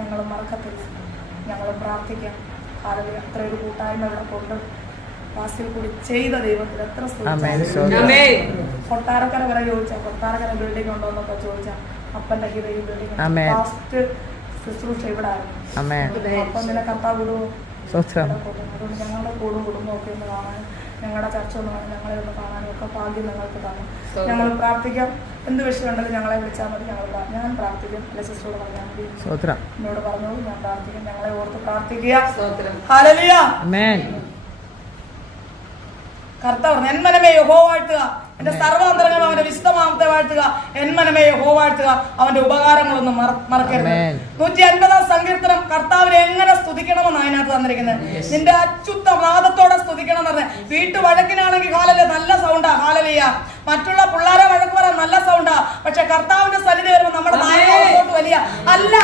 ഞങ്ങൾ മറക്കത്തില്ല. ഞങ്ങൾ പ്രാർത്ഥിക്കാം. ഹാലലുയ. അത്രയൊരു കൂട്ടായ്മ ഇവിടെ കൊണ്ട് വാസിൽ കൂടി ചെയ്ത ദൈവത്തിൽ എത്ര കൊട്ടാരക്കര വരെ ചോദിച്ചാൽ കൊട്ടാരക്കര ബിൽഡിംഗ് ഉണ്ടോ എന്നൊക്കെ ചോദിച്ചാൽ അപ്പൻ്റെ ഈ ബിൽഡിംഗ് ഫാസ്റ്റ് ശുശ്രൂഷ ഇവിടെ ആയിരുന്നു. അപ്പം നിന്നെ കത്താ വിടുവോ? അതുകൊണ്ട് ഞങ്ങളുടെ കൂടും കുടുംബമൊക്കെ ഒന്ന് കാണാനും ഞങ്ങളുടെ ചർച്ച ഒന്ന് കാണാൻ ഞങ്ങളെ ഒന്ന് കാണാനും ഒക്കെ ഭാഗ്യം ഞങ്ങൾക്ക് തന്നു. ഞങ്ങൾ പ്രാർത്ഥിക്കാം. എന്ത് വിഷയമുണ്ടെങ്കിലും ഞങ്ങളെ വിളിച്ചാൽ മതി. ഞാൻ പ്രാർത്ഥിക്കും. അല്ലെ സിസ്റ്ററോട് പറഞ്ഞാൽ മതി. എന്നോട് പറഞ്ഞോളൂ, ഞാൻ പ്രാർത്ഥിക്കും. ഞങ്ങളെ ഓർത്ത് പ്രാർത്ഥിക്കുക. ഹല്ലേലൂയ. കർത്താവ് പറഞ്ഞു, എൻ മനമേ യഹോവ വാഴ്ത്തുക, എന്റെ സർവ്വാന്തരങ്ങളും അവന്റെ വിശുദ്ധനാമത്തെ വാഴ്ത്തുക. എൻ മനമേ യഹോവ വാഴ്ത്തുക, അവന്റെ ഉപകാരങ്ങളൊന്നും മറക്കരുത്. 150 സങ്കീർത്തനം കർത്താവിനെ എങ്ങനെ സ്തുതിക്കണമെന്ന് അതിനകത്ത് തന്നിരിക്കുന്നത്. നിന്റെ അച്യുത നാദത്തോടെ സ്തുതിക്കണം എന്ന് പറഞ്ഞ വീട്ടു വഴക്കിനാണെങ്കിൽ ഹാലല്ലേ നല്ല സൗണ്ടാ, ഹാലലിയ. മറ്റുള്ള പിള്ളേരെ വഴക്ക് പറയാൻ നല്ല സൗണ്ടാ. പക്ഷെ കർത്താവിന്റെ സന്നിധി വരുമ്പോൾ നമ്മുടെ നായകോട്ട് വലിയ അല്ല.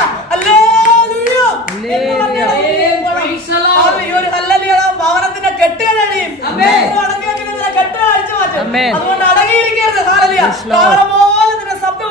ഒരു ഹല്ലേലൂയ ഭവനത്തിന്റെ കെട്ടുകളെയും കെട്ടുകൾ അഴിച്ചു മാറ്റും. അതുകൊണ്ട് അടങ്ങിയിരിക്കരുത്. ഹാലലിയ പോലെ നിന്റെ ശബ്ദം